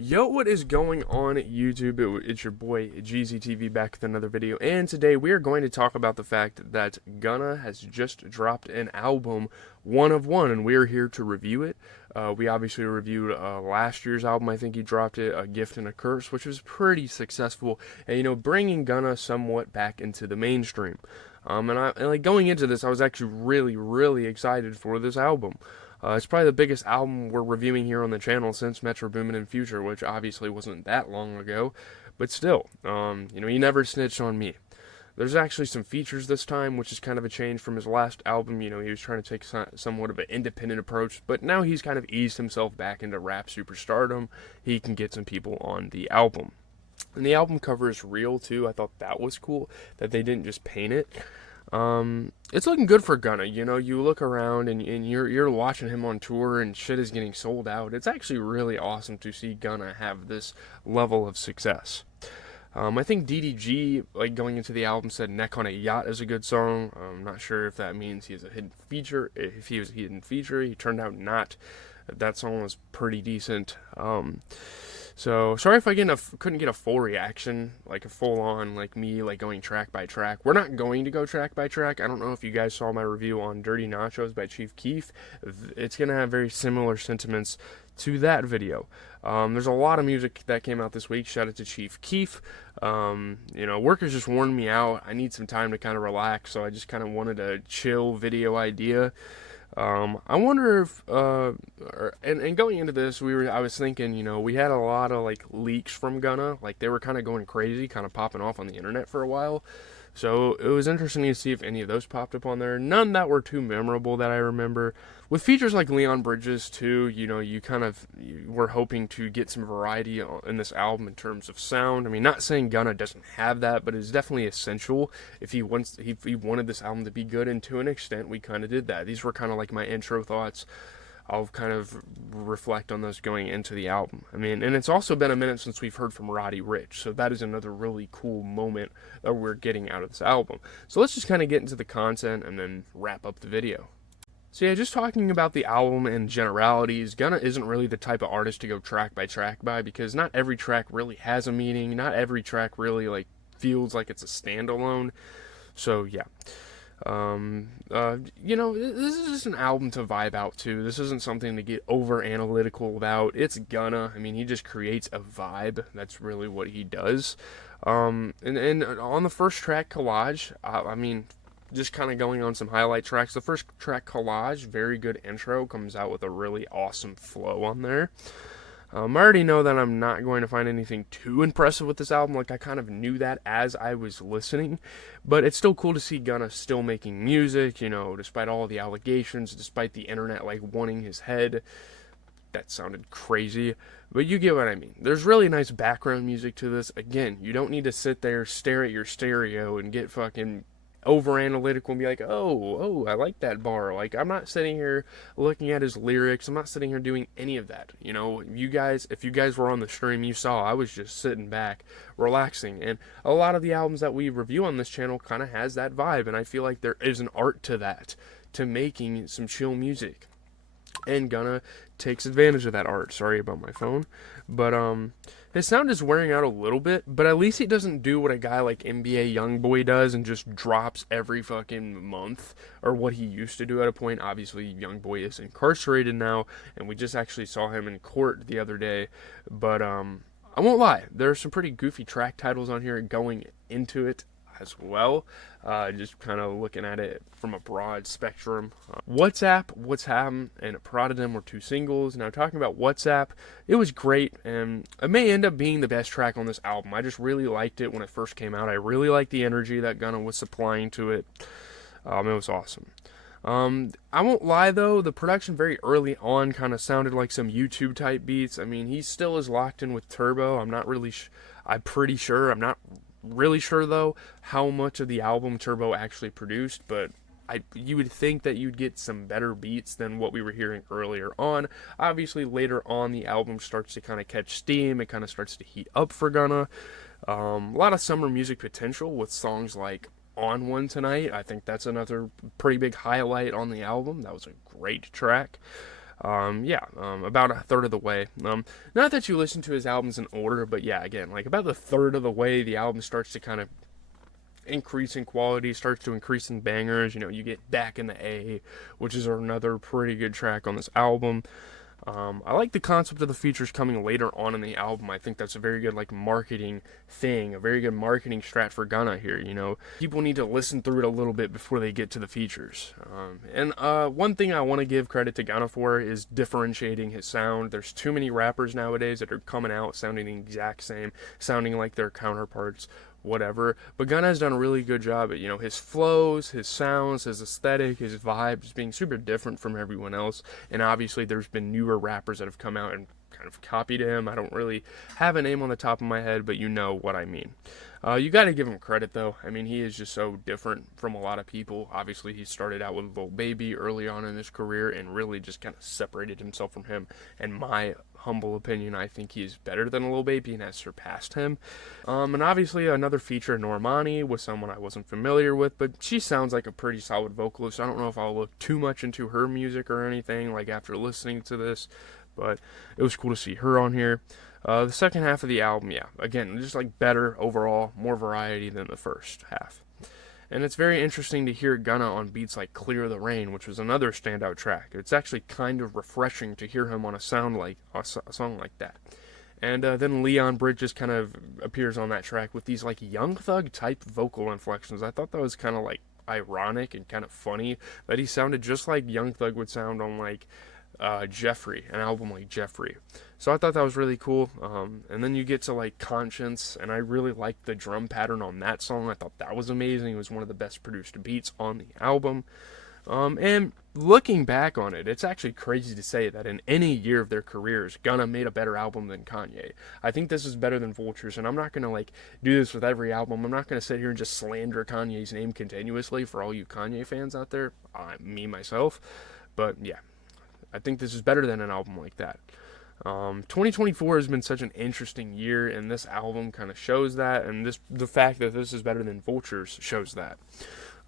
Yo, what is going on YouTube? It's your boy GZTV back with another video, and today we are going to talk about the fact that Gunna has just dropped an album, One of Wun, and we are here to review it. We obviously reviewed last year's album. I think he dropped it, A Gift and a Curse, which was pretty successful, and bringing Gunna somewhat back into the mainstream. And going into this, I was actually really excited for this album. It's probably the biggest album we're reviewing here on the channel since Metro Boomin' and Future, which obviously wasn't that long ago, but still, he never snitched on me. There's actually some features this time, which is kind of a change from his last album. He was trying to take somewhat of an independent approach, but now he's kind of eased himself back into rap superstardom. He can get some people on the album. And the album cover is real too. I thought that was cool that they didn't just paint it. It's looking good for Gunna. You look around and you're watching him on tour and shit is getting sold out. It's actually really awesome to see Gunna have this level of success. I think DDG, going into the album, said "Neck on a Yacht" is a good song. I'm not sure if that means he is a hidden feature. If he was a hidden feature, he turned out not. That song was pretty decent. So sorry if I couldn't get a full reaction, like a full on, me, going track by track. We're not going to go track by track. I don't know if you guys saw my review on Dirty Nachos by Chief Keef. It's going to have very similar sentiments to that video. There's a lot of music that came out this week. Shout out to Chief Keef. Work has just worn me out. I need some time to kind of relax, so I just kind of wanted a chill video idea. I wonder if, and going into this, I was thinking, we had a lot of, leaks from Gunna, they were kind of going crazy, kind of popping off on the internet for a while, so it was interesting to see if any of those popped up on there. None that were too memorable that I remember. With features like Leon Bridges, too, you were hoping to get some variety in this album in terms of sound. I mean, not saying Gunna doesn't have that, but it's definitely essential if he wanted this album to be good, and to an extent, we kind of did that. These were kind of like my intro thoughts. I'll kind of reflect on those going into the album. I mean, and it's also been a minute since we've heard from Roddy Ricch, so that is another really cool moment that we're getting out of this album. So let's just kind of get into the content and then wrap up the video. So yeah, just talking about the album and generalities, Gunna isn't really the type of artist to go track by track by, because not every track really has a meaning, not every track really feels like it's a standalone. So yeah. This is just an album to vibe out to. This isn't something to get over analytical about. It's Gunna. I mean, he just creates a vibe. That's really what he does. And on the first track, Collage, just kind of going on some highlight tracks. The first track, Collage, very good intro, comes out with a really awesome flow on there. I already know that I'm not going to find anything too impressive with this album. I kind of knew that as I was listening. But it's still cool to see Gunna still making music, despite all the allegations, despite the internet, wanting his head. That sounded crazy, but you get what I mean. There's really nice background music to this. Again, you don't need to sit there, stare at your stereo, and get fucking over analytical and be like, oh, I like that bar. I'm not sitting here looking at his lyrics. I'm not sitting here doing any of that. If you guys were on the stream, you saw I was just sitting back, relaxing. And a lot of the albums that we review on this channel kind of has that vibe. And I feel like there is an art to that, to making some chill music. And Gunna takes advantage of that art. Sorry about my phone. But his sound is wearing out a little bit, but at least he doesn't do what a guy like NBA Youngboy does and just drops every fucking month, or what he used to do at a point. Obviously, Youngboy is incarcerated now, and we just actually saw him in court the other day. But I won't lie, there are some pretty goofy track titles on here going into it as well. Just kind of looking at it from a broad spectrum. WhatsApp, What's Happened, and Paradem were two singles. Now, talking about WhatsApp, it was great, and it may end up being the best track on this album. I just really liked it when it first came out. I really liked the energy that Gunna was supplying to it. It was awesome. I won't lie though, the production very early on kind of sounded like some YouTube type beats. I mean, he still is locked in with Turbo. I'm pretty sure. I'm not really sure though how much of the album Turbo actually produced, but you would think that you'd get some better beats than what we were hearing earlier on. Obviously, later on, the album starts to kind of catch steam. It kind of starts to heat up for Gunna. A lot of summer music potential with songs like On One Tonight. I think that's another pretty big highlight on the album. That was a great track. About a third of the way. Not that you listen to his albums in order, but yeah, again, like about the third of the way, the album starts to kind of increase in quality, starts to increase in bangers. You know, you get Back in the A, which is another pretty good track on this album. I like the concept of the features coming later on in the album. I think that's a very good like marketing thing, a very good marketing strat for Gunna here. You know, people need to listen through it a little bit before they get to the features. And one thing I want to give credit to Gunna for is differentiating his sound. There's too many rappers nowadays that are coming out sounding the exact same, sounding like their counterparts, whatever. But Gunna has done a really good job at, you know, his flows, his sounds, his aesthetic, his vibes being super different from everyone else. And obviously there's been newer rappers that have come out and kind of copied him. I don't really have a name on the top of my head, but you know what I mean. You got to give him credit though. I mean, he is just so different from a lot of people. Obviously, he started out with Lil Baby early on in his career and really just kind of separated himself from him. And my humble opinion, I think he is better than Lil Baby and has surpassed him. And obviously, another feature, Normani, was someone I wasn't familiar with, but she sounds like a pretty solid vocalist. I don't know if I'll look too much into her music or anything like after listening to this, but it was cool to see her on here. The second half of the album, yeah, again, just like better overall, more variety than the first half. And it's very interesting to hear Gunna on beats like Clear the Rain, which was another standout track. It's actually kind of refreshing to hear him on a song like that. And then Leon Bridges kind of appears on that track with these like Young Thug type vocal inflections. I thought that was kind of like ironic and kind of funny that he sounded just like Young Thug would sound on like Jeffrey, an album like Jeffrey. So I thought that was really cool. And then you get to like Conscience, and I really liked the drum pattern on that song. I thought that was amazing. It was one of the best produced beats on the album. And looking back on it, it's actually crazy to say that in any year of their careers, Gunna made a better album than Kanye. I think this is better than Vultures, and I'm not going to like do this with every album. I'm not going to sit here and just slander Kanye's name continuously for all you Kanye fans out there, me myself. But yeah, I think this is better than an album like that. 2024 has been such an interesting year, and this album kind of shows that, and the fact that this is better than Vultures shows that.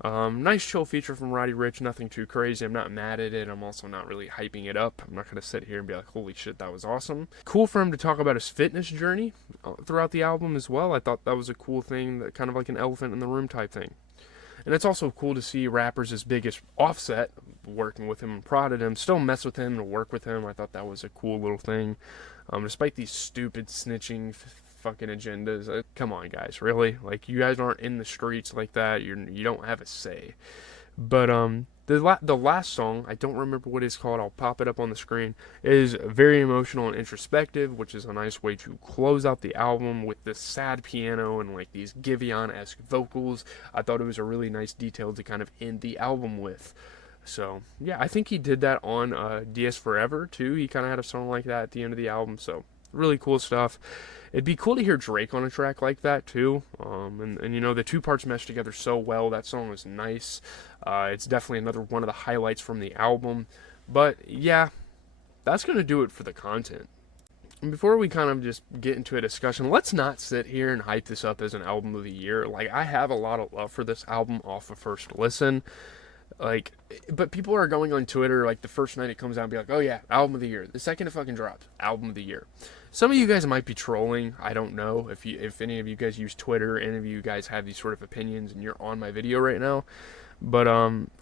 Nice chill feature from Roddy Ricch, nothing too crazy. I'm not mad at it. I'm also not really hyping it up. I'm not going to sit here and be like, holy shit, that was awesome. Cool for him to talk about his fitness journey throughout the album as well. I thought that was a cool thing, that kind of like an elephant in the room type thing. And it's also cool to see rappers as big as Offset working with him and prodded him, still mess with him and work with him. I thought that was a cool little thing. Despite these stupid snitching fucking agendas. Come on, guys, really? Like, you guys aren't in the streets like that. You don't have a say. But the last song, I don't remember what it's called. I'll pop it up on the screen. Is very emotional and introspective, which is a nice way to close out the album with this sad piano and like these Giveon-esque vocals. I thought it was a really nice detail to kind of end the album with. So yeah, I think he did that on DS Forever too. He kind of had a song like that at the end of the album. So really cool stuff. It'd be cool to hear Drake on a track like that too. And you know, the two parts mesh together so well. That song was nice. It's definitely another one of the highlights from the album. But yeah, that's going to do it for the content. And before we kind of just get into a discussion, let's not sit here and hype this up as an album of the year. Like, I have a lot of love for this album off of first listen. Like, but people are going on Twitter like the first night it comes out and be like, oh yeah, album of the year. The second it fucking dropped, album of the year. Some of you guys might be trolling. I don't know if any of you guys use Twitter, any of you guys have these sort of opinions and you're on my video right now. But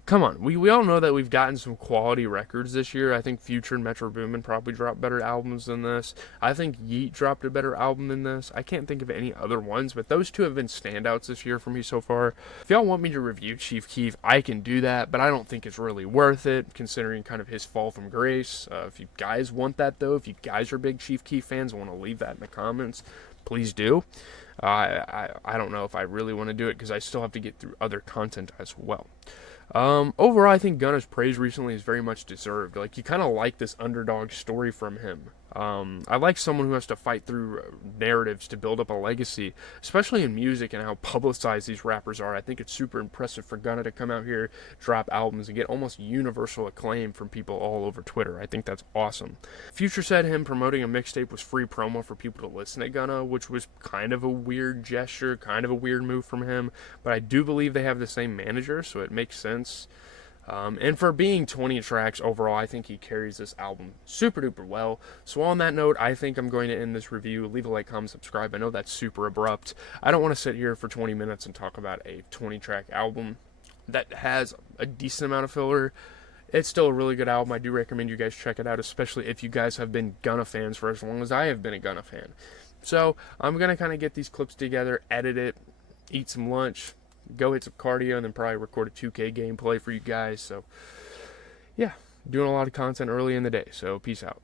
come on, we all know that we've gotten some quality records this year. I think Future and Metro Boomin probably dropped better albums than this. I think Yeet dropped a better album than this. I can't think of any other ones, but those two have been standouts this year for me so far. If y'all want me to review Chief Keef, I can do that, but I don't think it's really worth it, considering kind of his fall from grace. If you guys want that, though, if you guys are big Chief Keef fans and want to leave that in the comments, please do. I don't know if I really want to do it because I still have to get through other content as well. Overall, I think Gunna's praise recently is very much deserved. Like, you kind of like this underdog story from him. I like someone who has to fight through narratives to build up a legacy, especially in music and how publicized these rappers are. I think it's super impressive for Gunna to come out here, drop albums, and get almost universal acclaim from people all over Twitter. I think that's awesome. Future said him promoting a mixtape was free promo for people to listen to Gunna, which was kind of a weird gesture, kind of a weird move from him, but I do believe they have the same manager, so it makes sense. And for being 20 tracks overall, I think he carries this album super duper well. So on that note, I think I'm going to end this review. Leave a like, comment, subscribe. I know that's super abrupt. I don't want to sit here for 20 minutes and talk about a 20 track album that has a decent amount of filler. It's still a really good album. I do recommend you guys check it out, especially if you guys have been Gunna fans for as long as I have been a Gunna fan. So I'm going to kind of get these clips together, edit it, eat some lunch, go hit some cardio, and then probably record a 2K gameplay for you guys. So yeah, doing a lot of content early in the day. So peace out.